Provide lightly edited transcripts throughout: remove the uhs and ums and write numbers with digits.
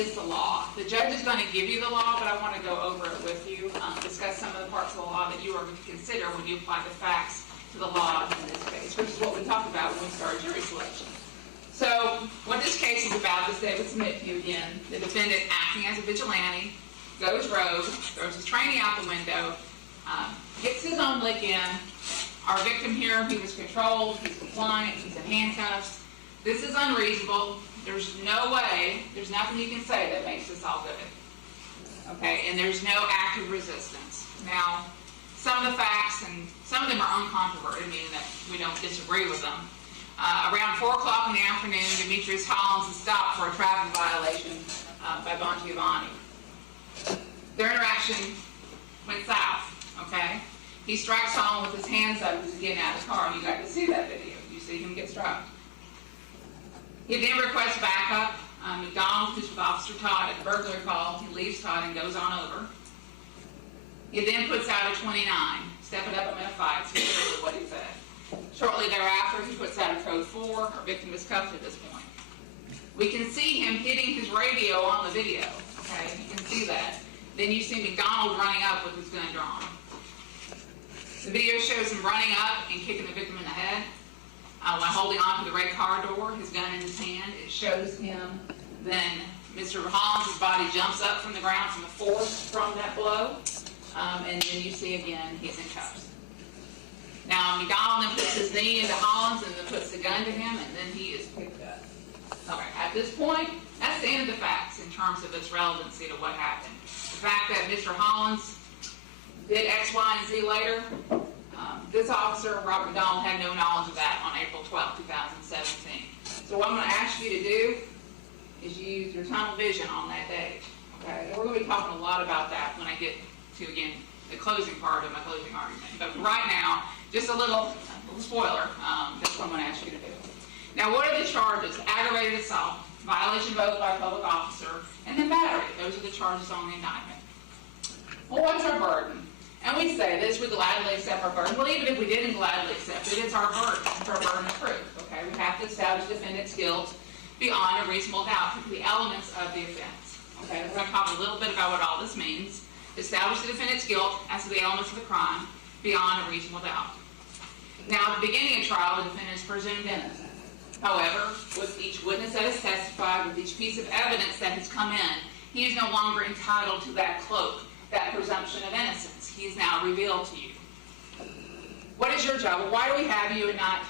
is the law. The judge is going to give you the law, but I want to go over it with you, discuss some of the parts of the law that you are going to consider when you apply the facts to the law in this case, which is what we talked about when we started jury selection. So what this case is about is David Smith, again, the defendant acting as a vigilante, goes rogue, throws his training out the window, gets his own lick in. Our victim here, he was controlled, he's compliant, he's in handcuffs. This is unreasonable. There's no way, there's nothing you can say that makes this all good. Okay, and there's no active resistance. Now, some of the facts, and some of them are uncontroverted, meaning that we don't disagree with them. Around 4 o'clock in the afternoon, Demetrius Hollins is stopped for a traffic violation by Bongiovanni. Their interaction went south, okay? He strikes Hollins with his hands up as he's getting out of the car, and you got to see that video. You see him get struck. He then requests backup. McDonald, who's with Officer Todd at the burglary call, he leaves Todd and goes on over. He then puts out a 29. Step it up, I'm in a fight. So that's really what he said. Shortly thereafter, he puts out a code 4. Our victim is cuffed at this point. We can see him hitting his radio on the video. Okay, you can see that. Then you see McDonald running up with his gun drawn. The video shows him running up and kicking the victim in the head. While holding on to the red car door, his gun in his hand, it shows him. Then Mr. Hollins' body jumps up from the ground from the force from that blow. And then you see again, he's in cuffs. Now, McDonald then puts his knee into Hollins and then puts the gun to him, and then he is picked up. Okay, at this point, that's the end of the facts in terms of its relevancy to what happened. The fact that Mr. Hollins did X, Y, and Z later, this officer, Robert McDonald, had no knowledge of that on April 12, 2017. So what I'm going to ask you to do is use your tunnel vision on that date. Okay, and we're going to be talking a lot about that when I get to, again, the closing part of my closing argument. But right now, just a little spoiler, that's what I'm going to ask you to do. Now, what are the charges? Aggravated assault, violation both by a public officer, and then battery. Those are the charges on the indictment. Well, what's our burden? And we say this, we gladly accept our burden. Well, even if we didn't gladly accept it, it's our burden. It's our burden of proof. Okay, we have to establish defendant's guilt beyond a reasonable doubt for the elements of the offense. Okay, we're going to talk a little bit about what all this means. Establish the defendant's guilt as to the elements of the crime beyond a reasonable doubt. Now, at the beginning of trial, the defendant is presumed innocent. However, with each witness that has testified, with each piece of evidence that has come in, he is no longer entitled to that cloak, that presumption of innocence. He is now revealed to you. What is your job? Well, why do we have you and not,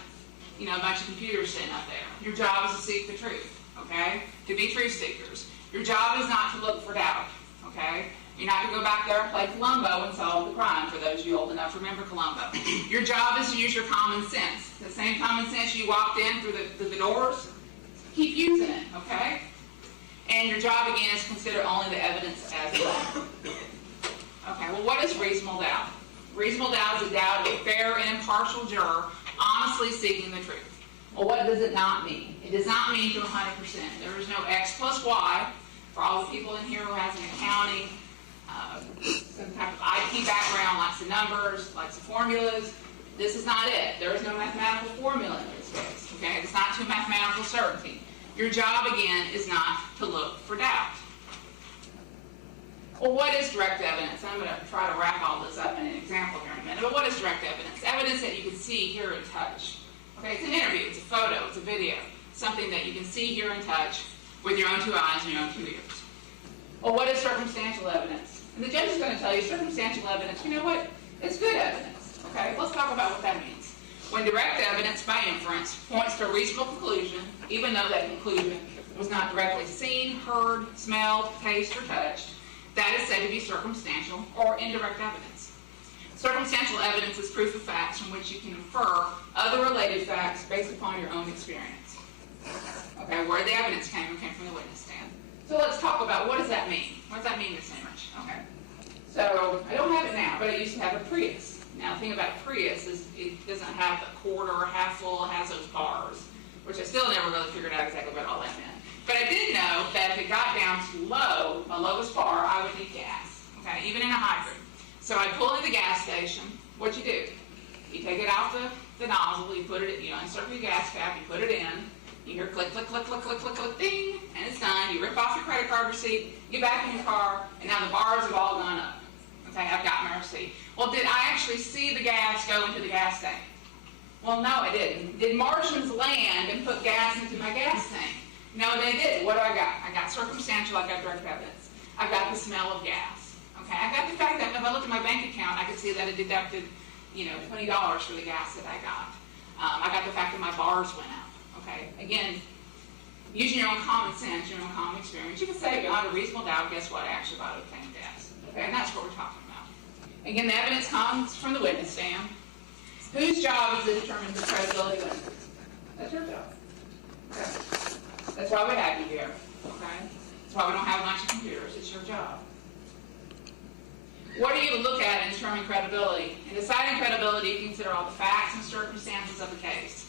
a bunch of computers sitting up there? Your job is to seek the truth, okay? To be truth seekers. Your job is not to look for doubt, okay? You're not to go back there and play Columbo and solve the crime, for those of you old enough to remember Columbo. Your job is to use your common sense. The same common sense you walked in through the doors, keep using it, okay? And your job, again, is to consider only the evidence as well. Okay, well, what is reasonable doubt? Reasonable doubt is a doubt of a fair and impartial juror honestly seeking the truth. Well, what does it not mean? It does not mean to 100%. There is no X plus Y. For all the people in here who has an accounting, some type of IT background, likes the numbers, likes the formulas, this is not it. There is no mathematical formula in this case. Okay, it's not to mathematical certainty. Your job, again, is not to look for doubt. Well, what is direct evidence? I'm going to try to wrap all this up in an example here in a minute. But what is direct evidence? Evidence that you can see, hear, and touch. Okay, it's an interview, it's a photo, it's a video. Something that you can see, hear, and touch with your own 2 eyes and your own 2 ears. Well, what is circumstantial evidence? And the judge is going to tell you circumstantial evidence, you know what? It's good evidence. Okay, let's talk about what that means. When direct evidence by inference points to a reasonable conclusion, even though that conclusion was not directly seen, heard, smelled, tasted, or touched, that is said to be circumstantial or indirect evidence. Circumstantial evidence is proof of facts from which you can infer other related facts based upon your own experience. Okay, where the evidence came from the witness stand. So let's talk about what does that mean? What does that mean, Ms. Emmerich? Okay. So I don't have it now, but I used to have a Prius. Now the thing about a Prius is it doesn't have the quarter or half full, it has those bars, which I still never really figured out exactly what all that meant. But I did know that if it got down to low, my lowest bar, I would need gas, okay, even in a hybrid. So I'd pull into the gas station. What you do? You take it out the nozzle, you put it, encircle your gas cap, you put it in, You hear click, click, click, click, click, click, click, ding, and it's done. You rip off your credit card receipt, get back in your car, and now the bars have all gone up. Okay, I've got my receipt. Well, did I actually see the gas go into the gas tank? Well, no, I didn't. Did Martians land and put gas into my gas tank? No, they didn't. What do I got? I got circumstantial, I've got direct evidence. I've got the smell of gas. Okay, I got the fact that if I looked at my bank account, I could see that it deducted, $20 for the gas that I got. I got the fact that my bars went out. Okay, again, using your own common sense, your own common experience, you can say beyond a reasonable doubt, guess what? I actually bought obtained gas. Okay, and that's what we're talking about. Again, the evidence comes from the witness stand. Whose job is to determine the credibility of witnesses? That's your job. Okay. That's why we have you here. Okay. That's why we don't have a bunch of computers. It's your job. What are you to look at in determining credibility? In deciding credibility, you consider all the facts and circumstances of the case,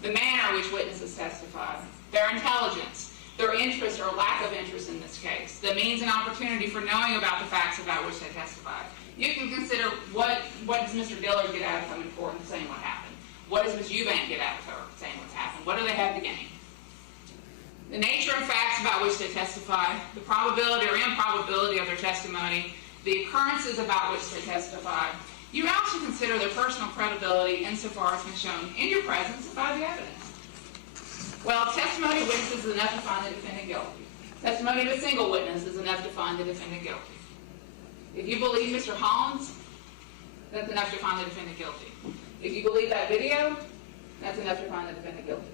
the manner in which witnesses testify, their intelligence, their interest or lack of interest in this case, the means and opportunity for knowing about the facts about which they testify. You can consider what does Mr. Dillard get out of coming forward and saying what happened? What does Ms. Eubank get out of her saying what's happened? What do they have to gain? The nature and facts about which they testify, the probability or improbability of their testimony, the occurrences about which they testify. You also consider their personal credibility insofar as been shown in your presence and by the evidence. Well, testimony of witnesses is enough to find the defendant guilty. Testimony of a single witness is enough to find the defendant guilty. If you believe Mr. Hollins, that's enough to find the defendant guilty. If you believe that video, that's enough to find the defendant guilty.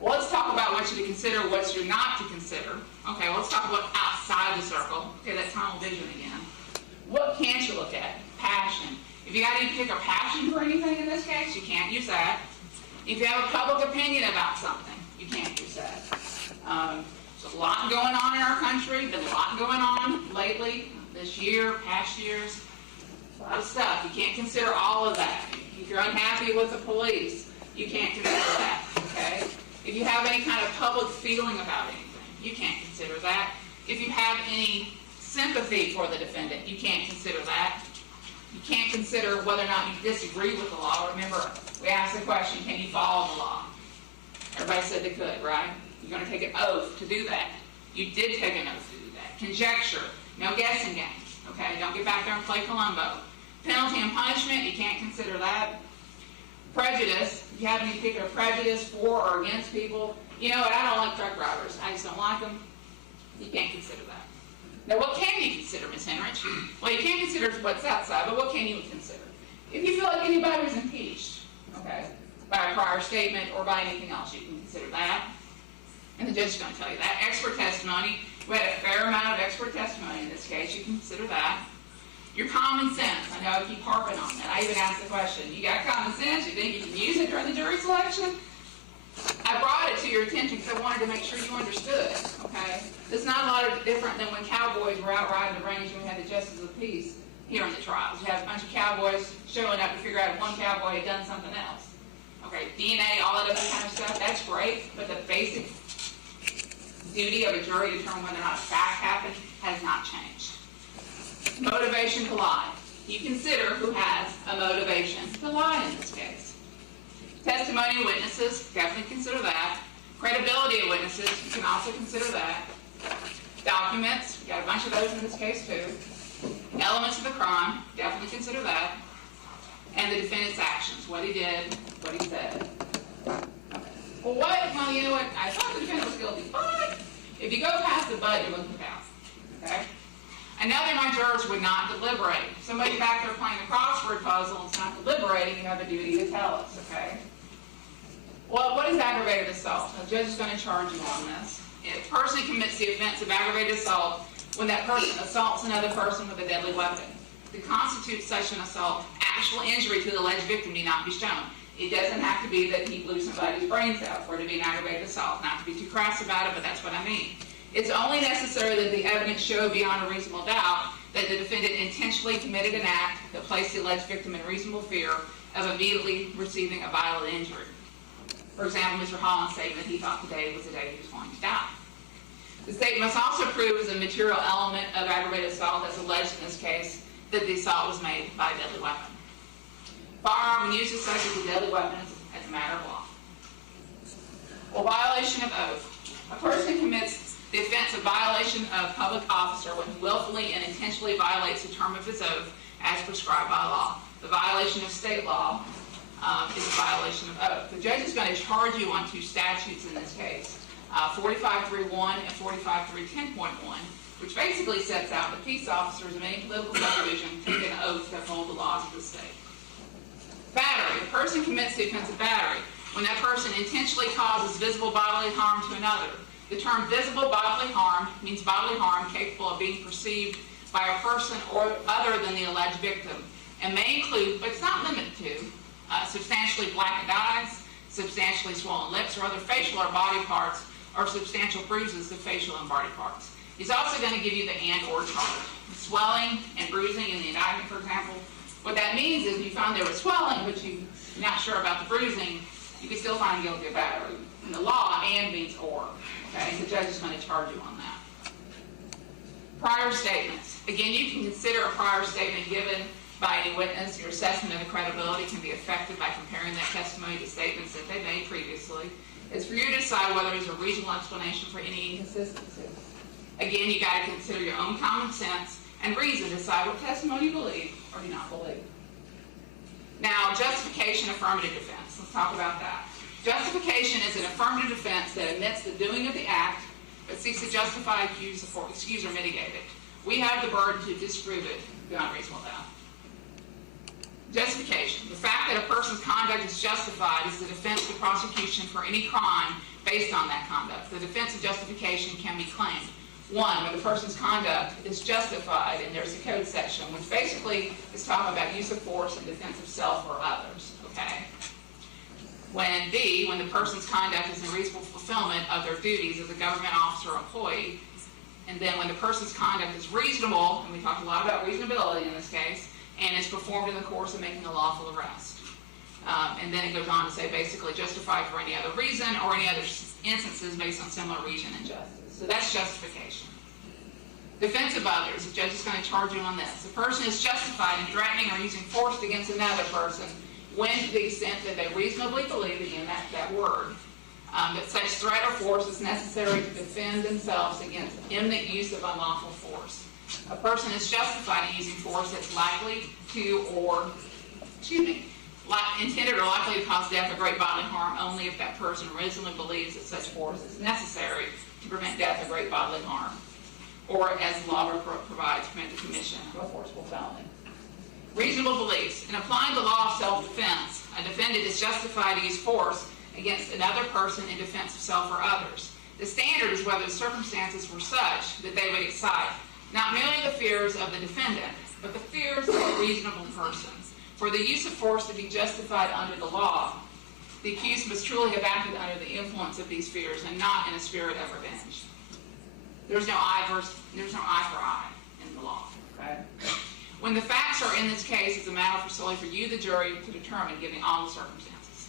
Well, let's talk about what you're to consider, what you're not to consider. Okay, well, let's talk about outside the circle. Okay, that's tunnel vision again. What can't you look at? Passion. If you got any particular passion for anything in this case, you can't use that. If you have a public opinion about something, you can't use that. There's a lot going on in our country, been a lot going on lately, this year, past years. A lot of stuff. You can't consider all of that. If you're unhappy with the police, you can't consider that. Okay? If you have any kind of public feeling about anything, you can't consider that. If you have any sympathy for the defendant, you can't consider that. You can't consider whether or not you disagree with the law. Remember, we asked the question, can you follow the law? Everybody said they could, right? You're going to take an oath to do that. You did take an oath to do that. Conjecture. No guessing games. Okay? Don't get back there and play Columbo. Penalty and punishment, you can't consider that. Prejudice. If you have any particular prejudice for or against people, you know what, I don't like truck drivers. I just don't like them. You can't consider that. Now, what can you consider, Ms. Henrich? Well, you can't consider what's outside, but what can you consider? If you feel like anybody was impeached, okay, by a prior statement or by anything else, you can consider that. And the judge is going to tell you that. Expert testimony. We had a fair amount of expert testimony in this case. You can consider that. Your common sense. I know I keep harping on that. I even asked the question, you got common sense? You think you can use it during the jury selection? I brought it to your attention because I wanted to make sure you understood, okay? It's not a lot different than when cowboys were out riding the range and we had the justice of the peace here in the trials. You have a bunch of cowboys showing up to figure out if one cowboy had done something else. Okay, DNA, all that other kind of stuff, that's great, but the basic duty of a jury to determine whether or not a fact happened has not changed. Motivation to lie. You consider who has a motivation to lie in this case. Testimony of witnesses, definitely consider that. Credibility of witnesses, you can also consider that. Documents, we got a bunch of those in this case too. Elements of the crime, definitely consider that. And the defendant's actions, what he did, what he said. Well, you know what, I thought the defendant was guilty, but if you go past the but, you're looking down, okay? I know that my jurors would not deliberate. Somebody back there playing a crossword puzzle and it's not deliberating, you have a duty to tell us, okay? Well, what is aggravated assault? The judge is going to charge you on this. If a person commits the offense of aggravated assault when that person assaults another person with a deadly weapon. To constitute such an assault, actual injury to the alleged victim need not be shown. It doesn't have to be that he blew somebody's brains out for it to be an aggravated assault. Not to be too crass about it, but that's what I mean. It's only necessary that the evidence show beyond a reasonable doubt that the defendant intentionally committed an act that placed the alleged victim in reasonable fear of immediately receiving a violent injury. For example, Mr. Holland's statement that he thought today was the day he was going to die. The state must also prove as a material element of aggravated assault as alleged in this case that the assault was made by a deadly weapon. Firearm when used as such as a deadly weapon as a matter of law. Well, violation of oath. A person commits the offense of violation of public officer when he willfully and intentionally violates the term of his oath as prescribed by law. The violation of state law is a violation of oath. The judge is going to charge you on two statutes in this case, 45.3.1 and 45.3.10.1, which basically sets out that peace officers of any political subdivision take an oath to uphold the laws of the state. Battery. A person commits the offense of battery when that person intentionally causes visible bodily harm to another. The term visible bodily harm means bodily harm capable of being perceived by a person or other than the alleged victim, and may include, but it's not limited to, substantially blackened eyes, substantially swollen lips, or other facial or body parts, or substantial bruises to facial and body parts. He's also going to give you the and or charge. Swelling and bruising in the indictment, for example. What that means is if you found there was swelling, but you're not sure about the bruising, you can still find guilty of battery. In the law, and means or. Okay, the judge is going to charge you on that. Prior statements. Again, you can consider a prior statement given by any witness. Your assessment of the credibility can be affected by comparing that testimony to statements that they made previously. It's for you to decide whether there's a reasonable explanation for any inconsistency. Again, you got to consider your own common sense and reason to decide what testimony you believe or do not believe. Now, justification, affirmative defense. Let's talk about that. Justification is an affirmative defense that admits the doing of the act, but seeks to justify, excuse, or mitigate it. We have the burden to disprove it beyond reasonable doubt. Justification. The fact that a person's conduct is justified is the defense to prosecution for any crime based on that conduct. The defense of justification can be claimed. One, when the person's conduct is justified, and there's a code section, which basically is talking about use of force in defense of self or others, okay? When B, when the person's conduct is in reasonable fulfillment of their duties as a government officer or employee, and then when the person's conduct is reasonable, and we talked a lot about reasonability in this case, and is performed in the course of making a lawful arrest. And then it goes on to say basically justified for any other reason or any other instances based on similar reason and justice. So that's justification. Defense of others. The judge is going to charge you on this. The person is justified in threatening or using force against another person when to the extent that they reasonably believe, again, that word, that such threat or force is necessary to defend themselves against imminent use of unlawful force. A person is justified in using force that's likely to or, intended or likely to cause death or great bodily harm only if that person reasonably believes that such force is necessary to prevent death or great bodily harm, or as the law provides, prevent the commission of a forcible felony. Reasonable beliefs. In applying the law of self-defense, a defendant is justified to use force against another person in defense of self or others. The standard is whether the circumstances were such that they would excite not merely the fears of the defendant, but the fears of a reasonable person. For the use of force to be justified under the law, the accused must truly have acted under the influence of these fears and not in a spirit of revenge. There's no eye for eye in the law. Okay? When the facts are in this case, it's a matter solely for you, the jury, to determine, given all the circumstances.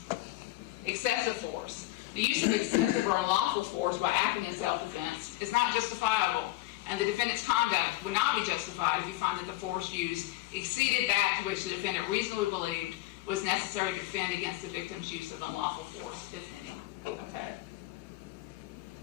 Excessive force. The use of excessive or unlawful force by acting in self-defense is not justifiable, and the defendant's conduct would not be justified if you find that the force used exceeded that to which the defendant reasonably believed was necessary to defend against the victim's use of unlawful force, if any. Okay.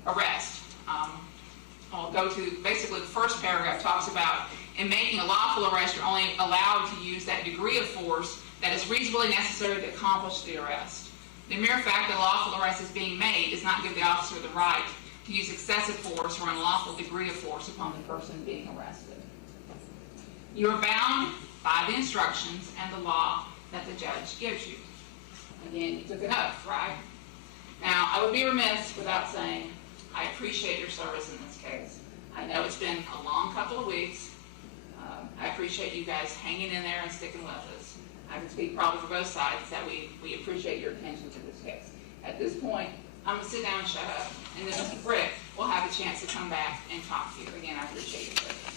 Arrest. I'll go to basically the first paragraph talks about in making a lawful arrest, you're only allowed to use that degree of force that is reasonably necessary to accomplish the arrest. The mere fact that a lawful arrest is being made does not give the officer the right to use excessive force or an unlawful degree of force upon the person being arrested. You are bound by the instructions and the law that the judge gives you. Again, you took an oath, right? Now, I would be remiss without saying I appreciate your service in this case. I know it's been a long couple of weeks. I appreciate you guys hanging in there and sticking with us. I can speak probably for both sides that we appreciate your attention to this case. At this point, I'm going to sit down and shut up, and then Mr. Brick will have a chance to come back and talk to you. Again, I appreciate your service.